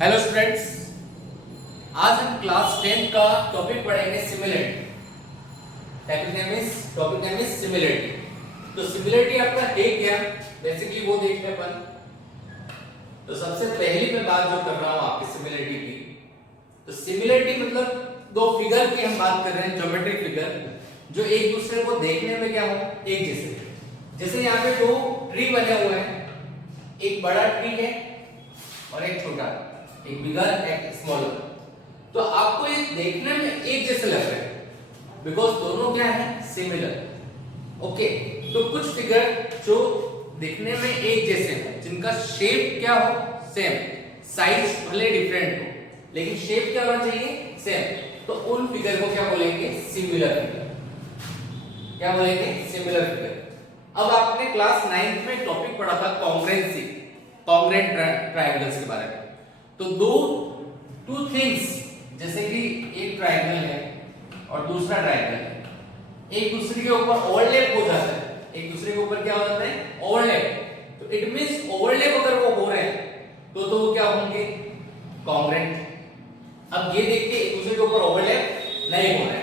Hello students, आज हम class 10 का टॉपिक पढ़ेंगे similarity. Topic name is similarity. तो सिमिलरिटी आपका है क्या, बेसिकली वो देखते हैं अपन। तो सबसे पहली मैं बात जो कर रहा हूं आपकी सिमिलरिटी की, तो सिमिलरिटी मतलब दो फिगर की हम बात कर रहे हैं, ज्योमेट्रिक फिगर जो एक दूसरे को देखने में क्या हो, एक जैसे। जैसे यहाँ पे दो ट्री बने हुए हैं, एक बड़ा ट्री है और एक छोटा, एक बिगर एक स्मॉलर। तो आपको ये देखने में एक जैसे लग रहे हैं बिकॉज दोनों क्या है, सिमिलर। ओके, तो कुछ फिगर जो दिखने में एक जैसे हैं, जिनका शेप क्या हो, सेम, साइज भले डिफरेंट हो लेकिन शेप क्या होना चाहिए, सेम, तो उन फिगर को क्या बोलेंगे, सिमिलर फिगर। क्या बोलेंगे, सिमिलर फिगर। अब आपने क्लास 9th में टॉपिक पढ़ा था कॉन्ग्रुएंसी, कॉन्ग्रुएंट ट्रायंगल्स के बारे में। तो टू थिंग्स, जैसे कि एक ट्रायंगल है और दूसरा ट्रायंगल है, एक दूसरे के ऊपर ओवरलैप हो जाता है, एक दूसरे के ऊपर क्या हो जाता है, ओवरलैप। तो इट मींस ओवरलैप अगर वो हो रहे हैं तो वो क्या होंगे, कॉन्ग्रुएंट। अब ये देखिए एक दूसरे के ऊपर ओवरलैप नहीं हो रहा है,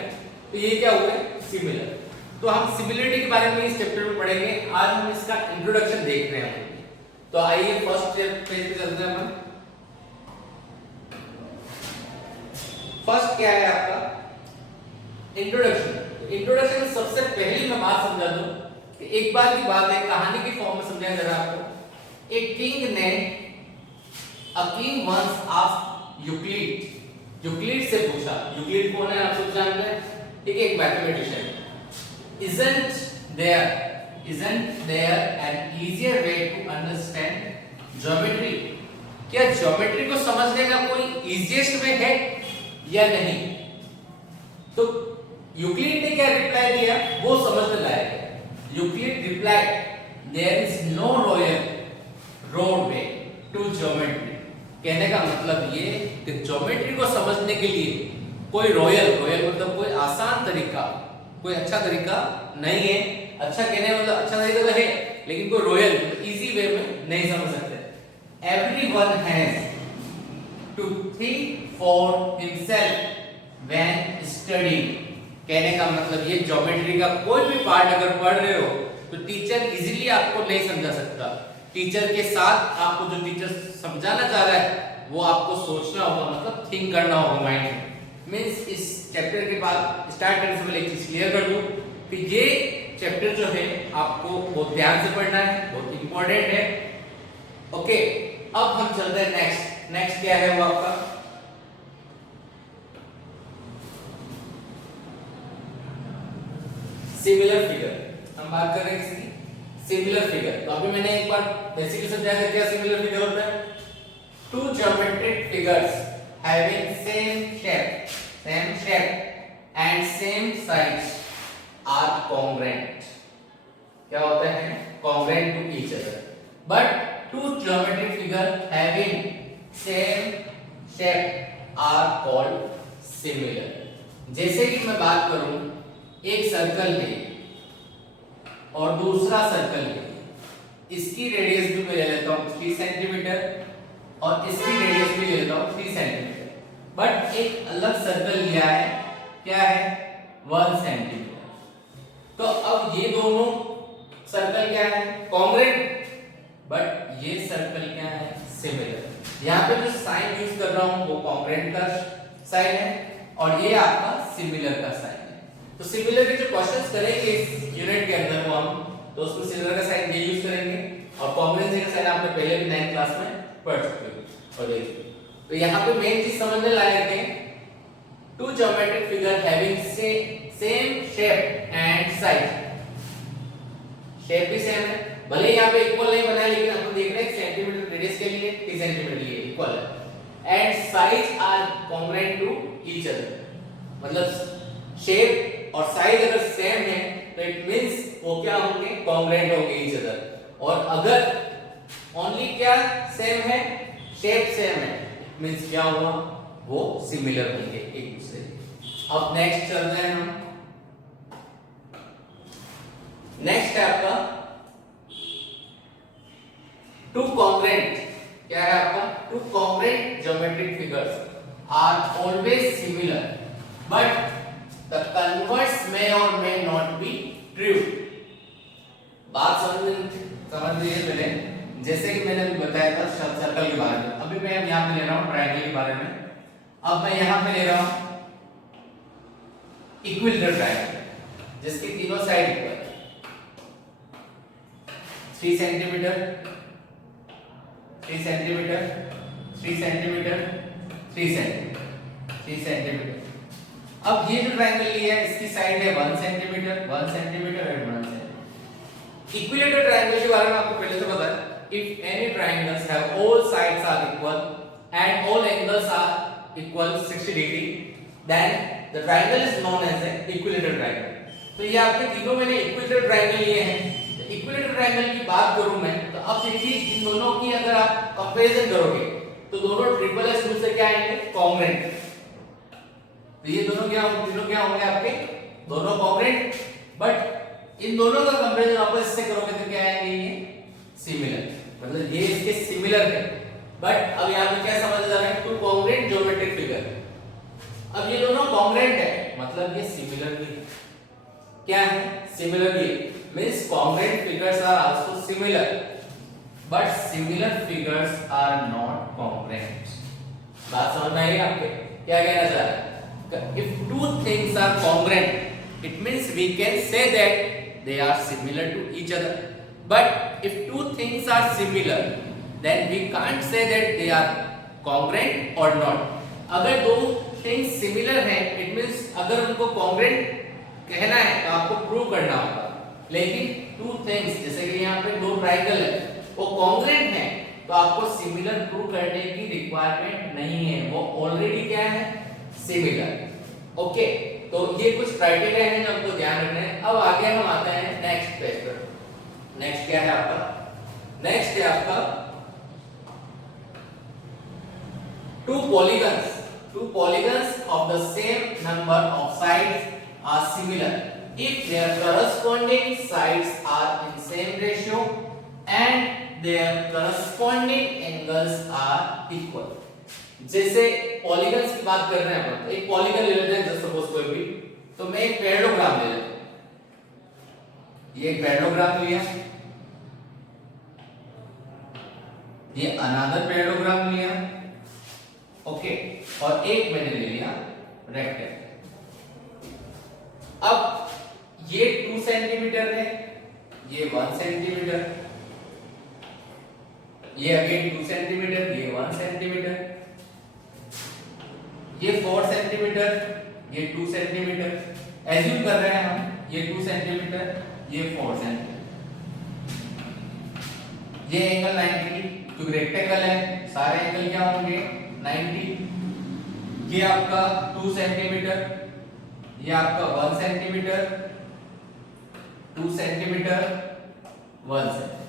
तो ये क्या हुआ, सिमिलर। तो हम सिमिलरिटी के बारे में इस चैप्टर में पढ़ेंगे। आज हम इसका इंट्रोडक्शन देख रहे हैं। तो आइए फर्स्ट पेज पे चलते हैं अपन। फर्स्ट क्या है आपका, इंट्रोडक्शन। इंट्रोडक्शन में सबसे पहली मैं बात समझा दूं कि एक बार की बात है, कहानी की फॉर्म में समझाया जरा आपको। एक किंग ने, a king once asked Euclid, Euclid से पूछा। यूक्लिड कौन है, आप सब जानते हैं, ठीक है, एक mathematician. Isn't there an easier way to understand geometry? क्या ज्योमेट्री को समझने का कोई इजीएस्ट वे है या नहीं? तो यूक्लिड ने क्या रिप्लाई दिया, वो समझने लायक है। Euclid replied, there is no road way to geometry। कहने का मतलब ये कि ज्योमेट्री को समझने के लिए कोई रॉयल मतलब कोई आसान तरीका, कोई अच्छा तरीका नहीं है। अच्छा कहने मतलब अच्छा तरीका तो है लेकिन कोई रॉयल इजी वे में नहीं समझ सकते। Everyone has to think for himself when studying। कहने का मतलब ये ज्योमेट्री का कोई भी पार्ट अगर पढ़ रहे हो तो टीचर इजीली आपको नहीं समझा सकता। टीचर के साथ आपको जो टीचर समझाना चाह रहा है वो आपको सोचना होगा, मतलब थिंक करना होगा माइंड में। मींस इस चैप्टर के बाद स्टार्ट करने से पहले एक चीज क्लियर कर दूं कि ये चैप्टर जो है आपको बहुत ध्यान से पढ़ना है, बहुत इंपॉर्टेंट है। ओके, अब हम चलते हैं नेक्स्ट क्या है वो आपका, सिमिलर फिगर। हम बात कर रहे हैं किसकी, सिमिलर फिगर। तो अभी मैंने एक बार बेसिकली समझाया था क्या सिमिलर फिगर होता है। Two geometric figures having same shape and same size are congruent। क्या होता है, congruent to each other। but two geometric figure having same shape are called similar। जैसे कि मैं बात करूं, एक सर्कल है और दूसरा सर्कल है, इसकी रेडियस भी मैं ले लेता हूं 3 सेंटीमीटर और इसकी रेडियस भी ले लेता हूं 3 सेंटीमीटर, बट एक अलग सर्कल लिया है, क्या है, 1 सेंटीमीटर। तो अब ये दोनों सर्कल क्या है, कॉन्ग्रुएंट, बट ये सर्कल क्या है, सिमिलर। यहाँ पे जो साइन यूज कर रहा हूं वो कॉन्ग्रुएंट का साइन है और ये आपका सिमिलर का साइन है। तो सिमिलर के जो क्वेश्चंस करेंगे इस यूनिट के अंदर वो हम, तो उसमें सिमिलर का साइन ये यूज करेंगे और कॉन्ग्रुएंसी का साइन आपने पहले भी 9th क्लास में पढ़ चुके हो और देख चुके हो। तो यहाँ पे मेन चीज समझने लायक है, two geometric figure having same shape and size. Shape भी सेम है, भले यहाँ पे इक्वल नहीं बना है लेकिन अपन देख रहे हैं सेंटीमीटर रेडियस के लिए 3 सेंटीमीटर लिए इक्वल है। And size are congruent to each other, मतलब शेप और साइज अगर सेम है तो इट मींस वो क्या होंगे, कॉन्ग्रुएंट होंगे ईच अदर। और अगर ओनली क्या सेम है, शेप सेम है, मींस क्या हुआ, वो सिमिलर होंगे एक दूसरे। अब नेक्स्ट चल रहे हैं हम, नेक्स्ट है आपका टू कॉन्ग्रुएंट। क्या है आपका, two congruent geometric figures are always similar, but the converse may or may not be true. बात समझ लीजिए पहले, जैसे कि मैंने अभी बताया था सर्कल के बारे में, अभी मैं यहाँ पे ले रहा हूँ ट्रायंगल के बारे में। अब मैं यहाँ पे ले रहा हूँ इक्विलेटरल ट्रायंगल जिसकी तीनों साइड पर 3 सेंटीमीटर 3 सेंटीमीटर 3 सेंटीमीटर 3 सेंटीमीटर। अब ये जो ट्रायंगल लिया है इसकी साइड है 1 सेंटीमीटर 1 सेंटीमीटर और 1 सेंटीमीटर। इक्विलेटरल ट्रायंगल के बारे में आपको पहले से पता है, if any triangles have all sides are equal and all angles are equal 60 degree, then the triangle is known as an equilateral triangle। तो ये आपके तीनों मैंने इक्विलेटरल ट्रायंगल लिए हैं। इक्विलेटरल ट्रायंगल की बात करूं मैं तो अब देखिए इन दोनों की अगर आप कंपैरिजन करोगे तो दोनों ट्रिपल एस रूल से क्या आएंगे, कॉन्ग्रुएंट। तो ये दोनों क्या होंगे आपके दोनों कॉन्ग्रुएंट, बट इन दोनों का कंपैरिजन आपस से करोगे तो क्या आएंगे, ये सिमिलर, मतलब ये इसके सिमिलर है। बट अब यहां पे क्या समझ जा रहा है, टू कॉन्ग्रुएंट ज्योमेट्रिक फिगर। अब ये दोनों कॉन्ग्रुएंट है मतलब ये सिमिलर भी है। क्या है, सिमिलर भी है, means congruent figures are also similar but similar figures are not congruent। बात समझ में आई आपके, क्या कहना चाह रहा है, if two things are congruent it means we can say that they are similar to each other, but if two things are similar then we can't say that they are congruent or not। अगर दो things similar हैं it means अगर उनको congruent कहना है तो आपको prove करना होगा, लेकिन टू थिंग्स जैसे कि यहाँ पे दो ट्रायंगल है वो कॉन्ग्रुएंट है तो आपको सिमिलर प्रूव करने की रिक्वायरमेंट नहीं है, वो ऑलरेडी क्या है, सिमिलर। ओके, तो ये कुछ क्राइटेरिया है जो आपको ध्यान रखना है। अब आगे हम आते हैं नेक्स्ट पेज पर। नेक्स्ट क्या है आपका, नेक्स्ट है आपका to polygons of the same number of sides are similar if their corresponding sides are in same ratio and their corresponding angles are equal। जैसे पॉलीगन्स की बात कर रहे हैं अपन, एक पॉलीगन ले लेते हैं जस्ट सपोज कोई भी, तो मैं एक पैरेललोग्राम ले लेता हूं। ये एक पैरेललोग्राम लिया, ये अनदर पैरेललोग्राम लिया, ओके, और एक मैंने ले लिया रेक्टेंगल। अब ये 2 सेंटीमीटर है, ये 1 सेंटीमीटर, ये अगेन 2 सेंटीमीटर, ये 1 सेंटीमीटर, ये 4 सेंटीमीटर, ये 2 सेंटीमीटर। एज्यूम कर रहे हैं हम ये 2 सेंटीमीटर, ये 4 सेंटीमीटर। ये एंगल 90, क्योंकि रेक्टेंगल है सारे एंगल क्या होंगे 90। ये आपका 2 सेंटीमीटर, ये आपका 1 सेंटीमीटर, 2 सेंटीमीटर, 1 सेंटीमीटर।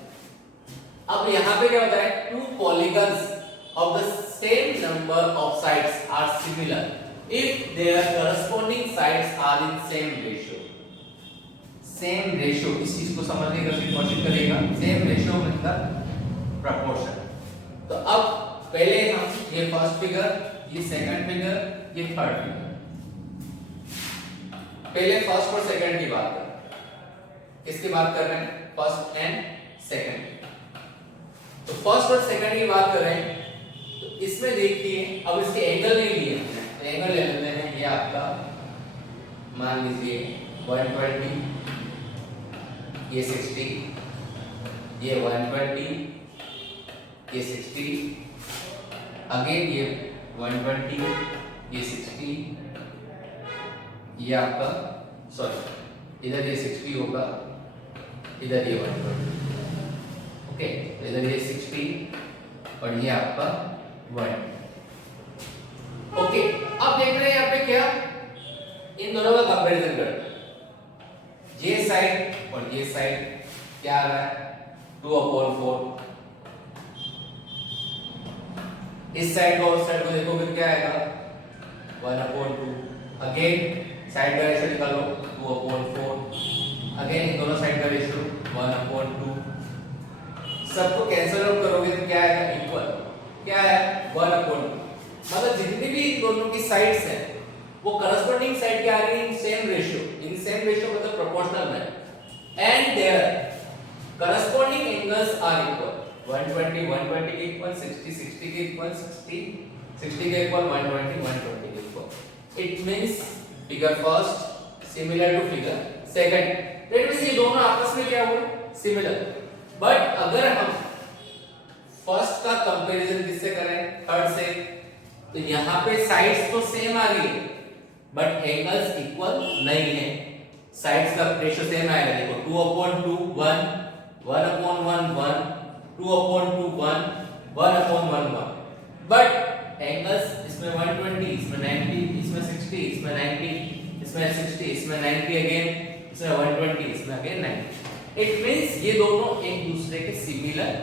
अब यहां पे क्या होता है, two polygons of the same number of sides are similar if their corresponding sides are in same ratio. Same ratio, इस चीज को समझने की कोशिश करिएगा, सेम रेशियो मतलब प्रोपोर्शन। तो अब पहले हम ये फर्स्ट फिगर, ये सेकंड फिगर, ये थर्ड फिगर, पहले फर्स्ट और सेकंड की बात करें। किसकी बात कर रहे हैं, फर्स्ट एंड सेकंड। तो फर्स्ट और सेकंड की बात कर रहे हैं तो इसमें देखिए, अब इसके एंगल नहीं लिए हमने, तो एंगल ले लेते हैं। ये आपका मान लीजिए 120, ये 60, ये 120, ये 60, अगेन ये 120, ये 60, ये आपका सॉरी इधर ये 60 होगा, इधर ये 120, ओके, इधर ये 60 और ये आपका 1। ओके, अब देख रहे हैं यहाँ पे क्या, इन दोनों का कंपैरिजन करते हैं। ये साइड और ये साइड क्या आ रहा है 2/4। इस साइड को उस साइड को देखोगे क्या आएगा 1/2। अगेन साइड का रेशियो निकालो 2/4। अगेन इन दोनों साइड का रेशियो 1/2। सबको कैंसिल आउट करोगे तो क्या आएगा, इक्वल। क्या है 1/2, मतलब जितनी भी दोनों की साइड्स हैं वो करस्पॉन्डिंग साइड क्या आ रही है इन सेम रेशियो मतलब प्रोपोर्शनल में, and their corresponding angles are equal, 120 120 के इक्वल, 60 60 के इक्वल, 60 60 के इक्वल, 120 120 के equal. It means figure first similar to figure second, that means ये दोनों आपस में क्या हुए सिमिलर। बट अगर हम फर्स्ट का कंपैरिजन किससे करें थर्ड से, तो यहाँ पे साइड्स तो सेम आ रही है बट एंगल्स इक्वल नहीं है, साइड्स का रेशियो सेम आएगा, देखो 2/2 1 1/1 1 2/2 1 1/1 1, बट एंगल्स इसमें 120 इसमें 90 इसमें 60 इसमें 90 इसमें 60 इसमें 90 अगेन इसमें 120 इसमें अगेन 90। इट मींस ये दोनों एक दूसरे के सिमिलर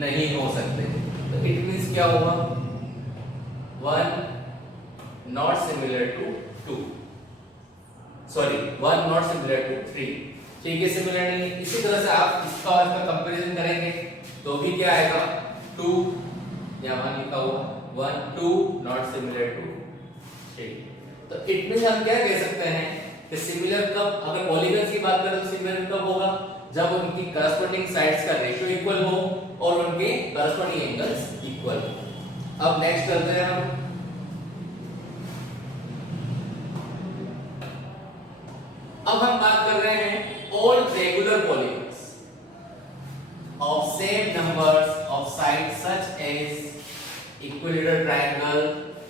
नहीं हो सकते, तो इट मींस क्या होगा 1 not similar to 2, sorry 1 not similar to 3, ठीक है सिमिलर नहीं। इसी तरह से आप इसका और इसका कंपैरिजन करेंगे तो भी क्या आएगा 2, यहाँ लिखा हुआ 1 2 not similar to 3। तो इट मींस हम क्या कह सकते हैं कि सिमिलर कब, अगर पॉलीगन्स की बात करें तो सिमिलर कब होगा जब उनकी करस्पॉन्डिंग साइड्स का रेशियो इक्वल हो और उनके करस्पॉन्डिंग एंगल्स इक्वल हो। अब नेक्स्ट चलते हैं हम, अब हम बात कर रहे हैं all regular polygons of same numbers of sides such as equilateral triangle,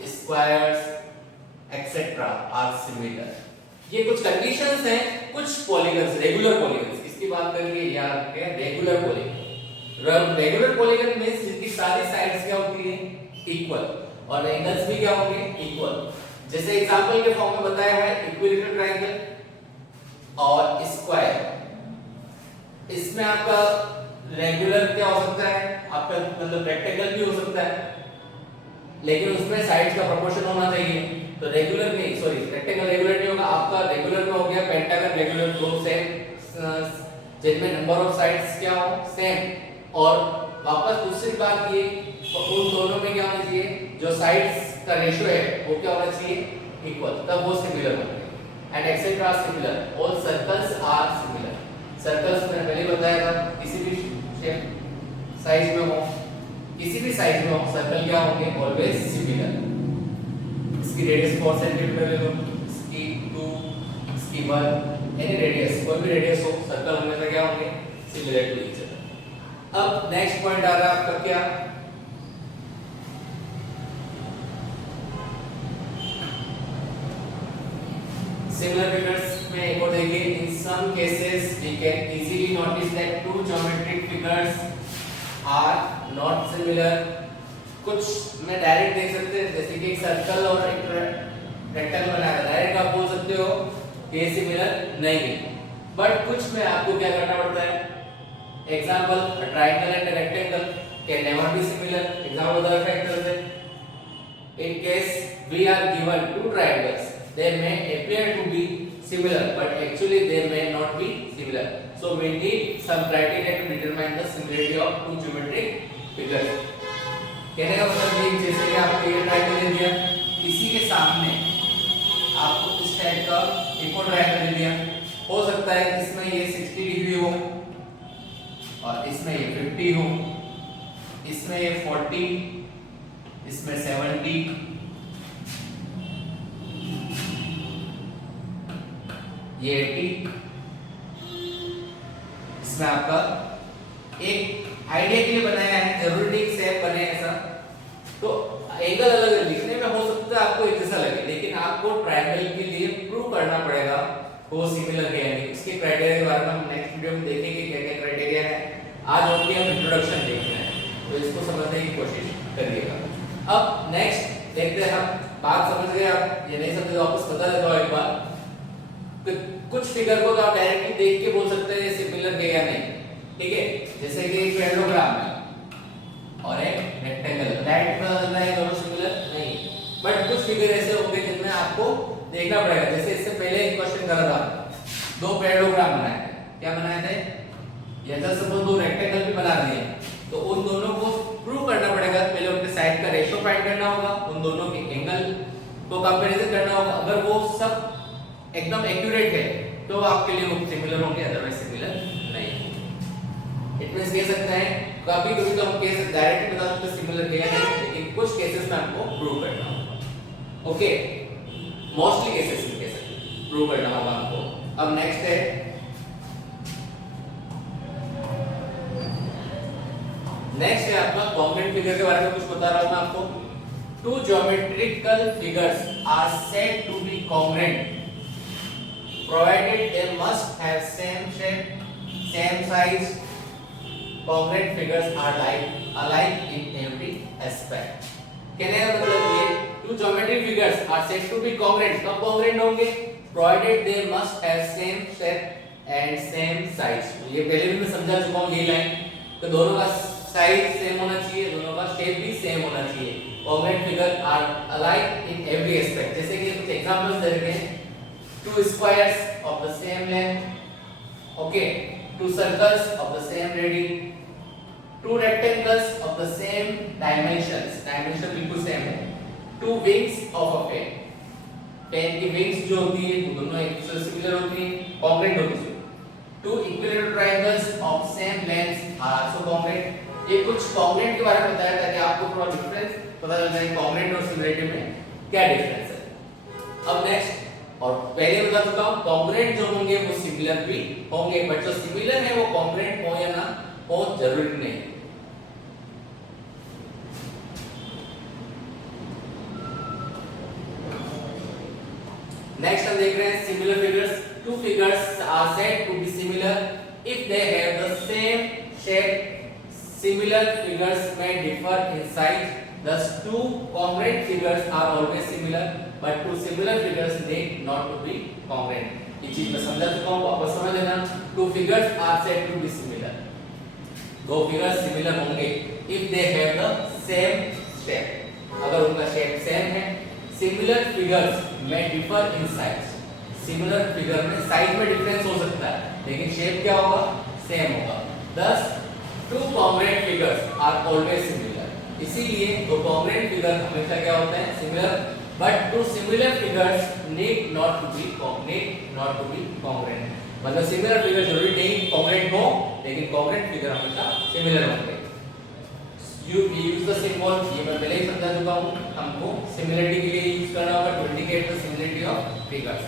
squares etcetera are similar. ये कुछ कंडीशंस हैं, कुछ पॉलीगन्स रेगुलर पॉलीगन्स, इसकी बात करेंगे याद रखें regular polygon. Regular polygon means जिनकी सारी साइड्स क्या होती है इक्वल और एंगल्स भी क्या होंगे इक्वल। जैसे एग्जांपल के फॉर्म में बताया है इक्विलेटरल ट्रायंगल और स्क्वायर, इसमें आपका रेगुलर क्या हो सकता है आपका मतलब रेक्टेंगल भी हो सकता है, लेकिन उसमें साइड्स का प्रोपोर्शन होना चाहिए, तो रेगुलर नहीं सॉरी रेक्टेंगल रेगुलर नहीं होगा, आपका रेगुलर में हो गया पेंटागन रेगुलर, दो सेम जिनमें नंबर ऑफ साइड्स क्या हो सेम, और वापस दूसरी बात ये उन दोनों में क्या होना चाहिए जो साइड्स का रेशियो है वो क्या होना चाहिए इक्वल, तब वो सिमिलर होंगे। And etcetera similar, all circles are similar. Circles मैंने पहले बताया था किसी भी शेप साइज में हो किसी भी साइज में हो सर्कल क्या होंगे ऑलवेज सिमिलर। इसकी रेडियस 4 सेंटीमीटर ले लो, इसकी 2 इसकी 1 एनी रेडियस कोई भी रेडियस हो सर्कल हमेशा क्या होंगे सिमिलर टू ईच अदर। अब नेक्स्ट पॉइंट आ रहा है आपका क्या सिमिलर फिगर्स में एक और देखिए in some cases we can easily notice that two geometric figures are not similar. कुछ में डायरेक्ट देख सकते हैं जैसे कि एक सर्कल और एक रेक्टेंगल बनाया डायरेक्ट आप बोल सकते हो ये सिमिलर नहीं है, बट कुछ में आपको क्या करना पड़ता है example a triangle and a rectangle can never be similar, example the factors in case we are given two triangles they may appear to be similar but actually they may not be similar, so we need some criteria to determine the similarity of two geometric figures। कहने का मतलब ये जैसे कि आपको ये triangle दे दिया, इसी के सामने आपको इस टाइप का एक और ट्रायंगल दे दिया, हो सकता है इसमें ये 60 डिग्री हो और इसमें ये 50 हो, इसमें ये 40 इसमें 70 ये 80, इसमें आपका एक आइडिया के लिए बनाया है, जरूरी नहीं सेम बने ऐसा, तो एंगल अलग अलग दिखने में हो सकता है आपको एक जैसा लगे, लेकिन आपको ट्रायंगल के लिए प्रूव करना पड़ेगा वो सिमिलर है या नहीं। इसके क्राइटेरिया के बारे में हम नेक्स्ट वीडियो में देखेंगे क्या क्या क्राइटेरिया है, आज ओनली हम इंट्रोडक्शन देख रहे हैं तो इसको समझने की कोशिश करिएगा। अब नेक्स्ट देखते हैं, हम बात समझ गए, आप ये नहीं समझे तो वापस बता देता हूं एक बार कि कुछ फिगर को तो आप डायरेक्टली देख के बोल सकते हैं ये सिमिलर है या नहीं, ठीक है। जैसे कि एक पैरेललोग्राम है और एक रेक्टेंगल, डायरेक्ट पता चलता है दोनों सिमिलर नहीं, बट कुछ फिगर ऐसे होंगे जिनमें आपको देखना पड़ेगा। जैसे इससे पहले एक क्वेश्चन करा था, दो पैरेललोग्राम बनाए थे, क्या बनाए थे, या जस्ट सपोज दो रेक्टेंगल भी बना दिए, तो उन दोनों को प्रूव करना पड़ेगा, पहले उनके साइड का रेशियो फाइंड करना होगा, उन दोनों के एंगल को कंपैरिजन करना होगा। अगर वो सब एकदम एक्यूरेट है तो आपके लिए वो सिमिलर होंगे, अदरवाइज सिमिलर नहीं। इट मींस कह सकते हैं कभी कभी तो हम केस डायरेक्टली बता सकते हैं सिमिलर है या नहीं, लेकिन कुछ केसेस में आपको प्रूव करना होगा। ओके, मोस्टली केसेस में कह सकते हैं प्रूव करना होगा आपको। अब नेक्स्ट है आपका कॉन्ग्रुएंट फिगर के बारे में कुछ बता रहा हूं मैं आपको। Two geometrical figures are said to be congruent provided they must have same shape, same size. Congruent figures are alike in every aspect. कहने का मतलब ये two geometric figures are said to be congruent. कब congruent होंगे? Provided they must have same shape and same size. ये पहले भी मैं समझा चुका हूँ ये लाइन, तो दोनों का साइज सेम होना चाहिए, दोनों का शेप भी सेम होना चाहिए। Congruent figure are alike in every aspect. जैसे कि कुछ एग्जांपल्स दे रखे हैं, two squares of the same length, okay, two circles of the same radius, two rectangles of the same dimensions, dimension बिल्कुल सेम है, two wings of a pen, pen की wings जो होती है वो दोनों एक दूसरे से सिमिलर होती हैं, congruent होती हैं, two equilateral triangles of same length are also congruent। ये कुछ congruent के बारे में बताया ताकि आपको थोड़ा डिफरेंस पता चल जाए congruent और similarity में क्या डिफरेंस है। अब नेक्स्ट, और पहले बता चुका हूं कॉन्ग्रुएंट जो होंगे वो सिमिलर भी होंगे, बट जो सिमिलर है वो कॉन्ग्रुएंट हो या ना हो जरूरी नहीं। नेक्स्ट हम देख रहे हैं similar figures. Two figures are said to be similar if they have the same shape. Similar figures may differ in size, thus two congruent figures are always similar but two similar figures need not to be congruent। ये चीज मैं समझा चुका हूँ, वापस समझ लेना। two figures are said to be similar, दो फिगर्स सिमिलर होंगे if they have the same shape, अगर उनका शेप सेम है। Similar figures may differ in size, similar figure में साइज में डिफरेंस हो सकता है लेकिन शेप क्या होगा, सेम होगा। thus two congruent figures are always similar, इसीलिए दो congruent फिगर हमेशा क्या होते हैं, similar, but two similar figures need not to be congruent। मतलब सिमिलर फिगर जरूरी नहीं congruent हो, लेकिन congruent फिगर हमेशा सिमिलर होंगे। You use the symbol, ये मैं पहले ही समझा चुका हूँ, हमको सिमिलरिटी के लिए यूज करना होगा to indicate the similarity of figures।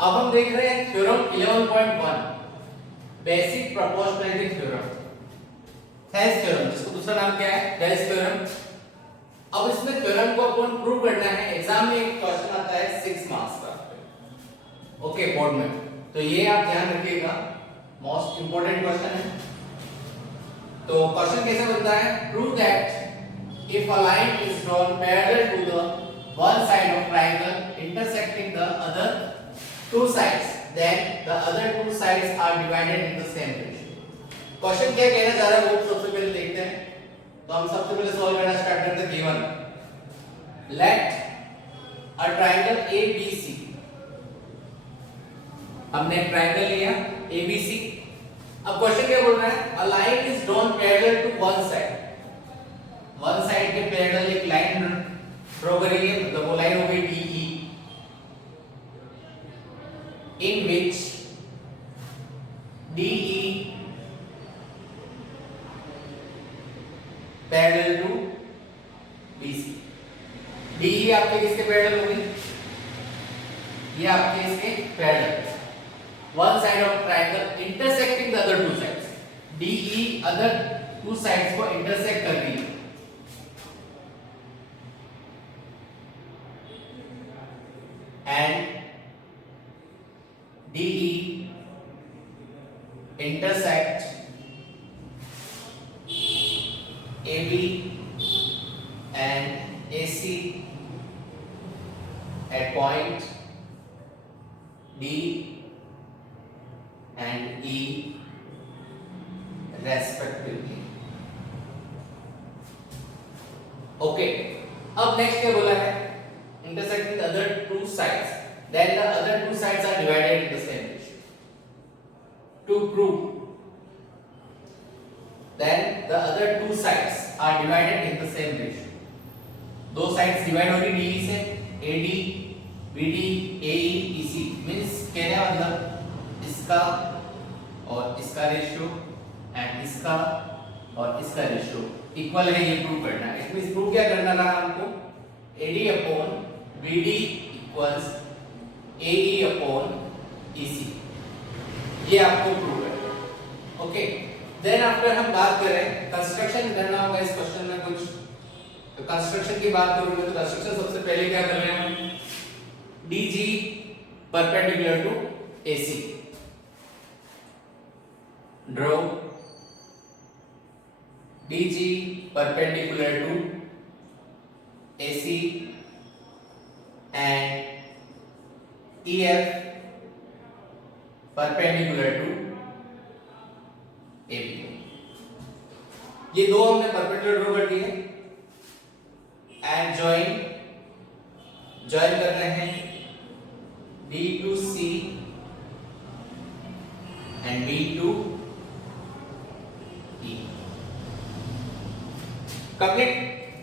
अब हम देख रहे हैं theorem 11.1, basic proportionality theorem, Thales theorem, जिसको दूसरा नाम क्या है, थेल्स थ्योरम। अब इसमें थ्योरम को अपन प्रूव करना है। एग्जाम में एक क्वेश्चन आता है 6 मार्क्स का, ओके, बोर्ड में, तो ये आप ध्यान रखिएगा, मोस्ट इंपोर्टेंट क्वेश्चन है। तो क्वेश्चन कैसे बनता है, prove that if a line is drawn parallel to the one side of triangle intersecting the other two sides, then the other two sides are divided in the same ratio। Question क्या कहना चाह रहा है वो सबसे पहले देखते हैं। तो हम सबसे पहले सॉल्व करना स्टार्ट करते हैं। Given let a triangle ABC, हमने एक ट्रायंगल लिया ABC। अब क्वेश्चन क्या बोल रहा है, a line is drawn parallel to one side के पैरेलल एक लाइन ड्रॉ करेंगे, मतलब वो लाइन हो गई DE, in which DE parallel to BC। DE आपके किसके पैरेलल होंगे, ये आपके इसके parallel, one side of triangle intersecting the other two sides, DE other two sides को इंटरसेक्ट कर रही है, and DE intersect AB and AC at point D and E respectively। Okay, अब नेक्स्ट क्या बोला है, intersecting the other two sides, then the other two sides are divided in the same ratio। To prove are divided in the same ratio. दो sides divide होगी DE से, AD, BD, AE, EC means कहने का मतलब इसका और इसका ratio and इसका और इसका रेशियो इक्वल है, ये प्रूव करना है। इट मींस प्रूव क्या करना रहा हमको, AD upon BD equals AE upon EC, ये आपको प्रूव है। ओके, देन आफ्टर हम बात करें कंस्ट्रक्शन करना होगा इस क्वेश्चन में कुछ, तो कंस्ट्रक्शन की बात करूंगा तो कंस्ट्रक्शन सबसे पहले क्या कर रहे हैं हम, DG perpendicular to AC, draw DG perpendicular to AC and EF perpendicular to AB। ये दो हमने परपेंडिकुलर ड्रॉ कर दिए एंड ज्वाइन कर रहे हैं B to C and B to E। Complete,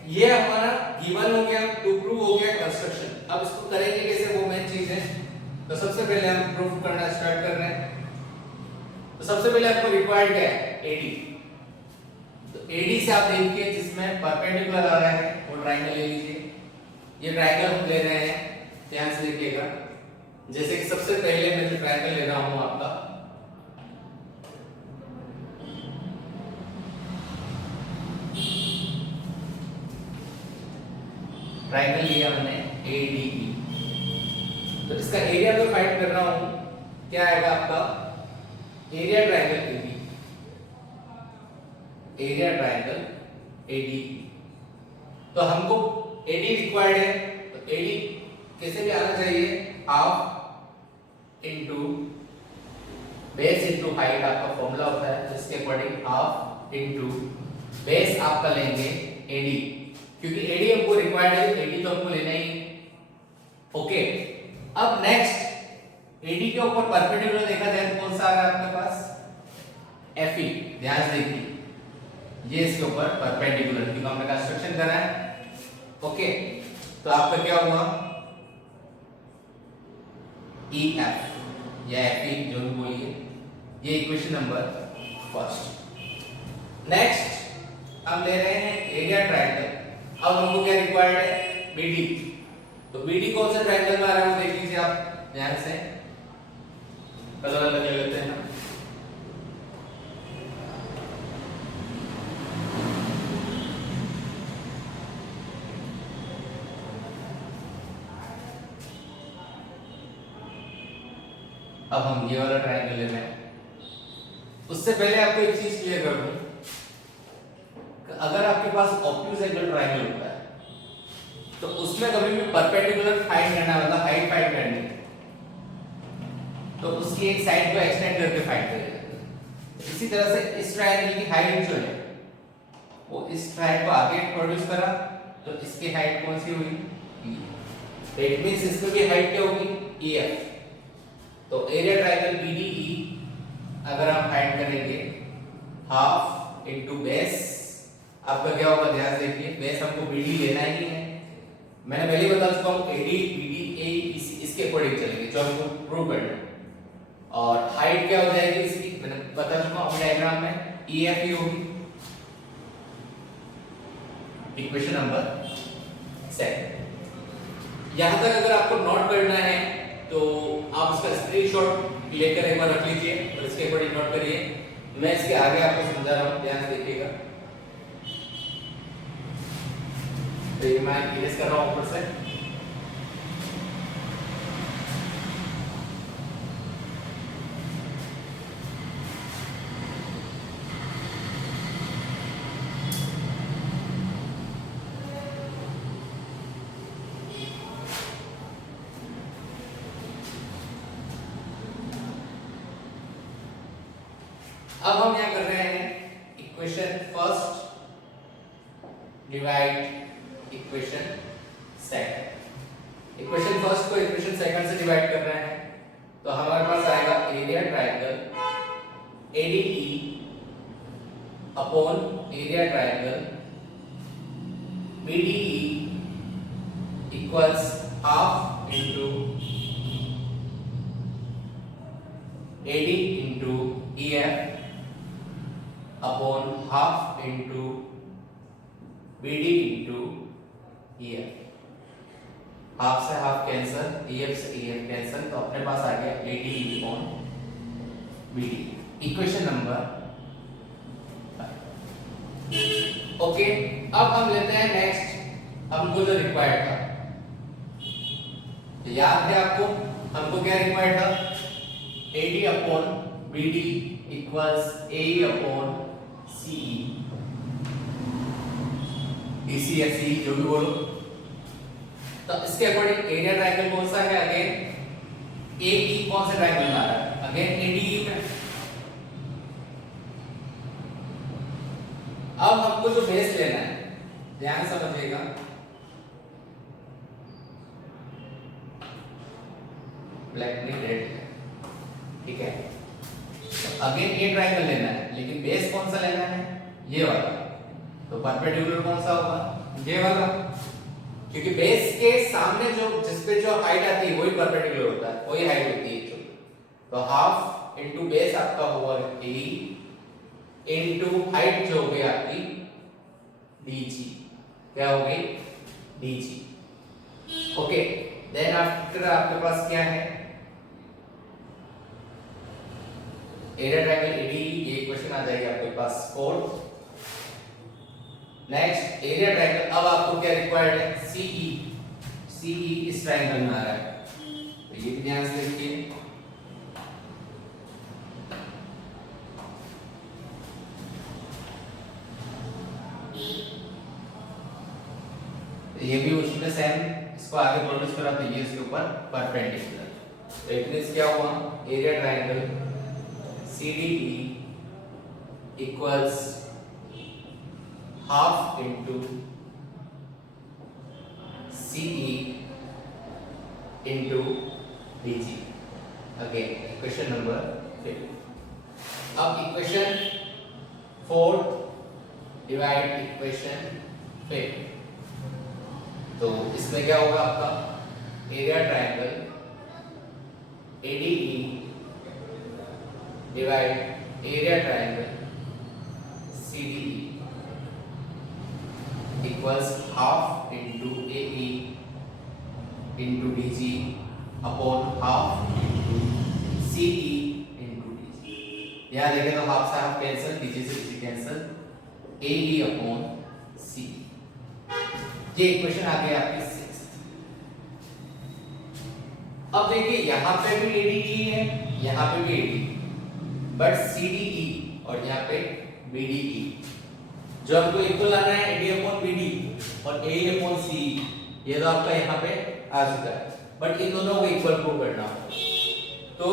ये हमारा गिवन हो गया, टू प्रूव हो गया कंस्ट्रक्शन। अब इसको करेंगे कैसे, वो मेन चीज है। तो सबसे पहले हम प्रूफ करना स्टार्ट कर रहे हैं। तो सबसे पहले आपको रिक्वायर्ड क्या है, AD। तो AD से आप देखिए जिसमें परपेंडिकुलर आ रहा है वो ट्रायंगल ले लीजिए। ये ट्रायंगल हम ले रहे हैं, ध्यान से देखिएगा। जैसे कि सबसे पहले मैं जो ट्रायंगल ले रहा हूं आपका, ट्रायंगल लिया मैंने ADE। तो इसका एरिया तो फाइंड कर रहा हूं, क्या आएगा आपका, area triangle AD, area triangle ADE। तो हमको AD रिक्वायर्ड है, तो AD कैसे भी आना चाहिए, half into base into height आपका फॉर्मूला होता है, जिसके अकॉर्डिंग हाफ इनटू बेस आपका लेंगे AD, क्योंकि AD हमको रिक्वायर्ड है, AD तो हमको लेना ही। ओके, अब नेक्स्ट AD के ऊपर परपेंडिकुलर देखा जाए तो कौन सा आ रहा है आपके पास, FE। ध्यान से देखिए, ये इसके ऊपर परपेंडिकुलर, क्योंकि हमने कंस्ट्रक्शन करा है। ओके, तो आपका क्या हुआ, EF या FE जो भी बोलिए, ये इक्वेशन नंबर फर्स्ट। नेक्स्ट हम ले रहे हैं एरिया ट्रायंगल। अब हमको क्या रिक्वायर्ड है, BD। तो BD कौन सा ट्रायंगल में आ रहा है वो देख लीजिए आप ध्यान से, कलर अलग ले लेते हैं ना। अब हम ये वाला ट्रायंगल ले रहे हैं। उससे पहले आपको एक चीज क्लियर कर दूं, अगर आपके पास ऑब्ट्यूज एंगल ट्रायंगल होता है तो उसमें कभी भी परपेंडिकुलर फाइंड करना, मतलब हाइट फाइंड करनी है, तो उसकी एक साइड को एक्सटेंड करके फाइंड करेगा। इसी तरह से इस ट्रायंगल की हाइट जो है वो इस ट्रायंगल को आगे प्रोड्यूस करा, तो इसकी हाइट कौन सी हुई, E। इट मींस इसकी भी हाइट क्या होगी, EF। तो एरिया ट्रायंगल BDE अगर हम फाइंड करेंगे हाफ इनटू बेस, आपका क्या होगा, ध्यान से देखिए, बेस हमको BD लेना ही है। मैंने पहले ही बता चुका हूं, AD BD AE इसके अकॉर्डिंग चलेंगे जो हमको प्रूव करना है। और हाइट क्या हो जाएगी इसकी, मैंने बता चुका हूं डायग्राम में, EF ही होगी। Equation number 7। यहां तक अगर आपको नोट करना है तो आप इसका स्क्रीनशॉट लेकर एक बार रख लीजिए और इसके अकॉर्डिंग नोट करिए। मैं इसके आगे आपको समझा रहा हूं, ध्यान से देखिएगा। तो ये मैं इरेज कर रहा हूं ऊपर से। अब हम क्या कर रहे हैं, equation first divide equation second. Equation first को इक्वेशन सेकंड से डिवाइड कर रहे हैं, तो हमारे पास आएगा area triangle ADE upon area triangle BDE equals half into AD into EF upon half into BD into EF। Half से हाफ कैंसिल, EF से EF कैंसिल, तो अपने पास आ गया AD upon BD। Equation number 5। Okay, अब हम लेते हैं next, हमको जो रिक्वायर्ड था, तो याद है आपको हमको क्या रिक्वायर्ड था? AD upon BD equals AE upon CE, DC या CE जो भी बोलो। तो इसके अकॉर्डिंग एरिया ट्रायंगल कौन सा है? अगेन AE कौन सा ट्रायंगल बना रहा है? अगेन ADE पे। अब हमको जो बेस लेना है, ध्यान समझिएगा, ब्लैक नहीं रेड, ठीक है। तो अगेन ये ट्रायंगल लेना है, लेकिन बेस कौन सा लेना है? ये वाला। तो परपेंडिकुलर कौन सा होगा? ये वाला, क्योंकि बेस के सामने जो जिसपे जो हाइट आती है वही परपेंडिकुलर होता है, वही हाइट होती है। तो हाफ इनटू बेस आपका होगा A इनटू हाइट जो हो गई आपकी DG, क्या हो गई? DG। ओके, देन आफ्टर आपके पास क्या है? एरिया ट्रायंगल ADE, ये क्वेश्चन आ जाएगा आपके पास 4। नेक्स्ट एरिया ट्रायंगल, अब आपको क्या रिक्वायर्ड है? CE इस ट्रायंगल में आ रहा है, तो ये भी ध्यान से देखिए। ये भी उसी में सेम, इसको आगे प्रोड्यूस करा तो ये इसके ऊपर परपेंडिकुलर। तो इट मींस क्या हुआ? Area triangle CDE equals half into CE into DG। Again equation number 5। अब इक्वेशन 4 डिवाइड इक्वेशन 5, तो इसमें क्या होगा आपका? Area triangle ADE divide area triangle CDE equals half into AE into DG upon half into CE into DG। यहाँ देखें तो half से हाफ कैंसिल, DG से DG cancel, AE upon CE। ये इक्वेशन आ गई आपकी 6। अब देखिए यहाँ पे भी ADE है, यहाँ पे भी ADE, बट CDE और यहाँ पे BDE जो हमको इक्वल आना है AD अपॉन BD और AE अपॉन CE, ये तो आपका यहाँ पे आ चुका है, बट इन दोनों को इक्वल प्रूव करना होगा। तो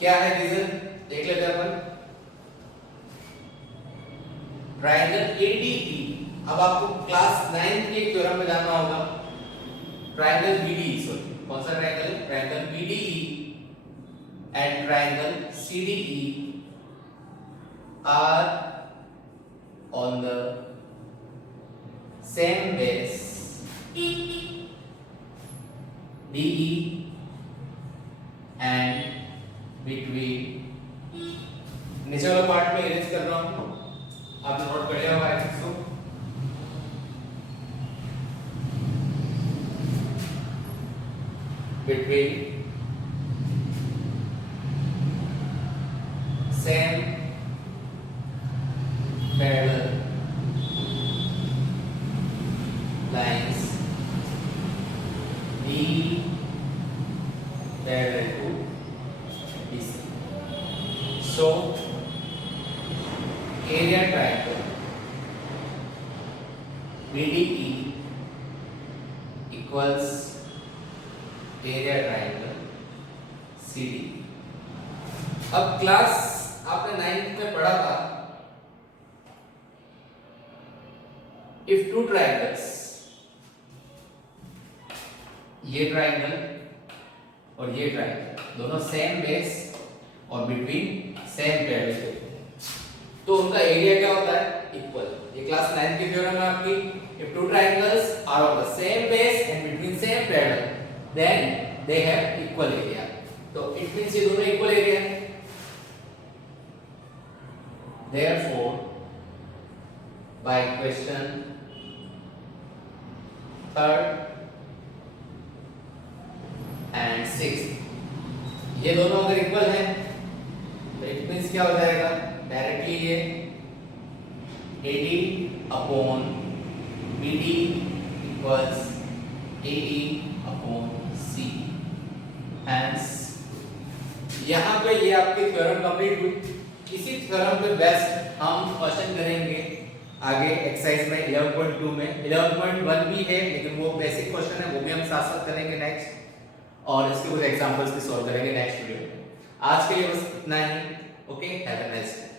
क्या है रीजन देख लेते हैं अपन। ट्रायंगल ADE, अब आपको क्लास 9 के थ्योरम में जानना होगा। ट्रायंगल BDE, सॉरी कौन सा ट्रायंगल है? Triangle BDE and triangle CDE are on the same base DE and between, नीचे वाला पार्ट में इरेज कर रहा हूं, आपने नोट कर लिया होगा I think so. Between same parallel lines B parallel to BC. So area triangle BDE equals area triangle CD। अब क्लास आपने 9th में पढ़ा था, इफ टू ट्रायंगल्स, ये ट्रायंगल और ये ट्रायंगल दोनों सेम बेस और बिटवीन सेम पैरेलल, तो उनका एरिया क्या होता है? इक्वल। ये क्लास 9th की थ्योरम है आपकी। If two triangles are of the same base and between same pedal, then they have equal area. तो it means ये दोनों equal area है. Therefore, by question third and sixth, ये दोनों अगर इक्वल हैं तो इट मींस क्या हो जाएगा, डायरेक्टली ये AD upon BD equals AE upon C. Hence यहाँ पे ये आपकी थ्योरम कंप्लीट हुई. इसी थ्योरम पे बेस्ट हम क्वेश्चन करेंगे आगे एक्सरसाइज में 11.2 में. 11.1 भी है लेकिन वो बेसिक क्वेश्चन है, वो भी हम साथ साथ करेंगे नेक्स्ट, और इसके कुछ एग्जांपल्स भी सॉल्व करेंगे नेक्स्ट वीडियो में. आज के लिए बस इतना ही. Okay, have a nice day.